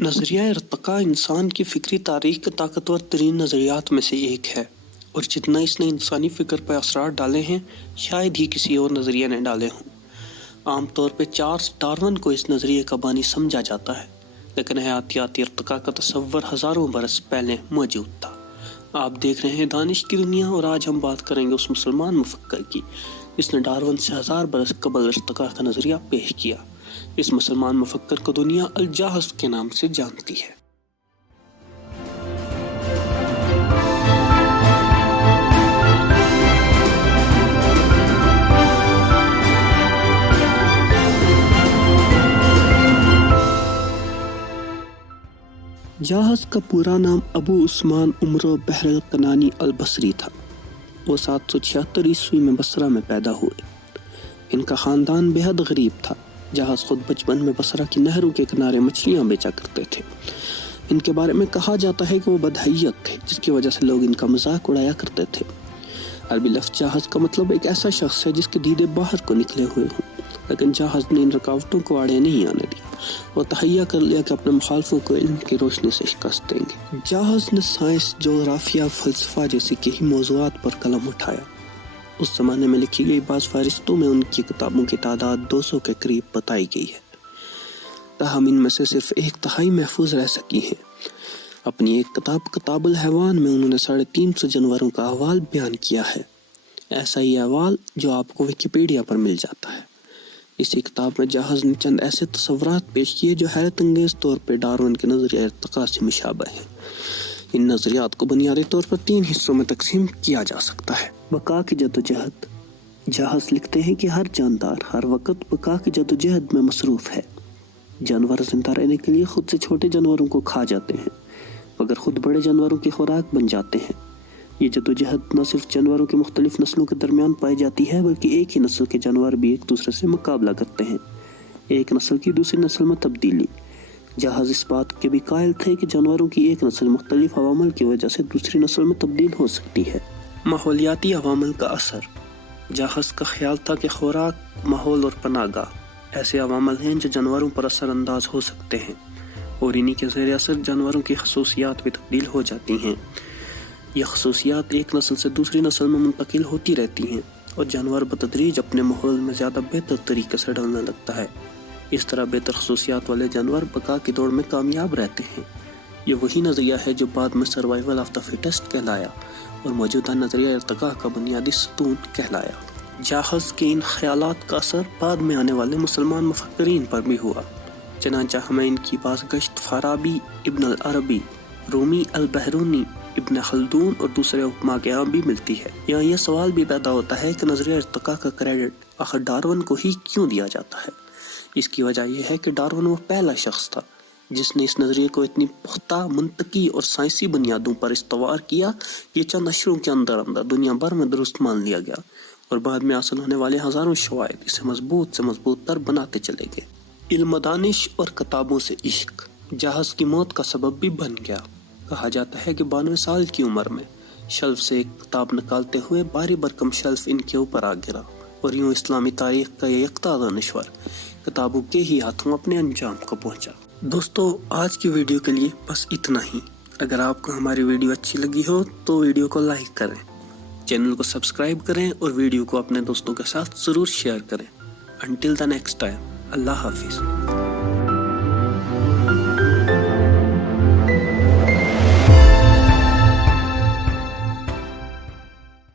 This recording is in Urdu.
نظریہ ارتقاء انسان کی فکری تاریخ کے طاقتور ترین نظریات میں سے ایک ہے، اور جتنا اس نے انسانی فکر پر اثرات ڈالے ہیں شاید ہی کسی اور نظریے نے ڈالے ہوں۔ عام طور پہ چارلس ڈارون کو اس نظریے کا بانی سمجھا جاتا ہے، لیکن حیاتیاتی ارتقاء کا تصور ہزاروں برس پہلے موجود تھا۔ آپ دیکھ رہے ہیں دانش کی دنیا، اور آج ہم بات کریں گے اس مسلمان مفکر کی جس نے ڈارون سے 1000 برس قبل ارتقاء کا نظریہ پیش کیا۔ اس مسلمان مفکر کو دنیا الجاحظ کے نام سے جانتی ہے۔ جاحظ کا پورا نام ابو عثمان عمرو بحر الکنانی البصری تھا۔ وہ 776 عیسوی میں بصرہ میں پیدا ہوئے۔ ان کا خاندان بے حد غریب تھا۔ جاحظ خود بچپن میں بصرہ کی نہروں کے کنارے مچھلیاں بیچا کرتے تھے۔ ان کے بارے میں کہا جاتا ہے کہ وہ بدحیت تھے، جس کی وجہ سے لوگ ان کا مذاق اڑایا کرتے تھے۔ عربی لفظ جاحظ کا مطلب ایک ایسا شخص ہے جس کے دیدے باہر کو نکلے ہوئے ہوں، لیکن جاحظ نے ان رکاوٹوں کو آڑے نہیں آنے دیا۔ وہ تہیہ کر لیا کہ اپنے مخالفوں کو علم کی روشنی سے شکست دیں گے۔ جاحظ نے سائنس، جغرافیہ، فلسفہ جیسی کئی موضوعات پر قلم اٹھایا۔ اس زمانے میں لکھی گئی بعض فہرستوں میں ان کی کتابوں کی تعداد 200 کے قریب بتائی گئی ہے، تاہم ان میں سے صرف 1/3 محفوظ رہ سکی ہیں۔ اپنی ایک کتاب کتاب الحیوان میں انہوں نے 350 جانوروں کا احوال بیان کیا ہے، ایسا ہی احوال جو آپ کو ویکیپیڈیا پر مل جاتا ہے۔ اسی کتاب میں جاحظ نے چند ایسے تصورات پیش کیے جو حیرت انگیز طور پہ ڈارون کے نظریہ ارتقاء سے مشابہ ہیں۔ ان نظریات کو بنیادی طور پر 3 حصوں میں تقسیم کیا جا سکتا ہے۔ بقا کی جدوجہد۔ جاحظ لکھتے ہیں کہ ہر جاندار ہر وقت بقا کی جدوجہد میں مصروف ہے۔ جانور زندہ رہنے کے لیے خود سے چھوٹے جانوروں کو کھا جاتے ہیں، مگر خود بڑے جانوروں کی خوراک بن جاتے ہیں۔ یہ جدوجہد نہ صرف جانوروں کے مختلف نسلوں کے درمیان پائی جاتی ہے، بلکہ ایک ہی نسل کے جانور بھی ایک دوسرے سے مقابلہ کرتے ہیں۔ ایک نسل کی دوسری نسل میں تبدیلی۔ جاحظ اس بات کے بھی قائل تھے کہ جانوروں کی ایک نسل مختلف عوامل کی وجہ سے دوسری نسل میں تبدیل ہو سکتی ہے۔ ماحولیاتی عوامل کا اثر۔ جاحظ کا خیال تھا کہ خوراک، ماحول اور پناہ گاہ ایسے عوامل ہیں جو جانوروں پر اثر انداز ہو سکتے ہیں، اور انہی کے زیر اثر جانوروں کی خصوصیات بھی تبدیل ہو جاتی ہیں۔ یہ خصوصیات ایک نسل سے دوسری نسل میں منتقل ہوتی رہتی ہیں، اور جانور بتدریج اپنے ماحول میں زیادہ بہتر طریقے سے ڈھلنے لگتا ہے۔ اس طرح بہتر خصوصیات والے جانور بقا کی دوڑ میں کامیاب رہتے ہیں۔ یہ وہی نظریہ ہے جو بعد میں سروائیول آف دا فٹسٹ کہلایا اور موجودہ نظریہ ارتقاء کا بنیادی ستون کہلایا۔ جاحظ کے ان خیالات کا اثر بعد میں آنے والے مسلمان مفکرین پر بھی ہوا، چنانچہ ہمیں ان کی باز گشت فارابی، ابن العربی، رومی البحرونی، ابن خلدون اور دوسرے حکماء کے یہاں بھی ملتی ہے۔ یہاں یہ سوال بھی پیدا ہوتا ہے کہ نظریہ ارتقاء کا کریڈٹ آخر ڈارون کو ہی کیوں دیا جاتا ہے؟ اس کی وجہ یہ ہے کہ ڈارون وہ پہلا شخص تھا جس نے اس نظریے کو اتنی پختہ، منطقی اور سائنسی بنیادوں پر استوار کیا کہ چند اشروں کے اندر دنیا بھر میں درست مان لیا گیا، اور بعد میں حاصل ہونے والے ہزاروں شواہد اسے مضبوط سے مضبوط تر بناتے چلے گئے۔ علم و دانش اور کتابوں سے عشق جاحظ کی موت کا سبب بھی بن گیا۔ کہا جاتا ہے کہ 92 سال کی عمر میں شلف سے ایک کتاب نکالتے ہوئے باری برکم شلف ان کے اوپر آ گرا، اور یوں اسلامی تاریخ کا یہ یکتا دانشور کتابوں کے ہی ہاتھوں اپنے انجام کو پہنچا۔ دوستو، آج کی ویڈیو کے لیے بس اتنا ہی۔ اگر آپ کو ہماری ویڈیو اچھی لگی ہو تو ویڈیو کو لائک کریں، چینل کو سبسکرائب کریں اور ویڈیو کو اپنے دوستوں کے ساتھ ضرور شیئر کریں۔ انٹل دا نیکسٹ ٹائم، اللہ حافظ۔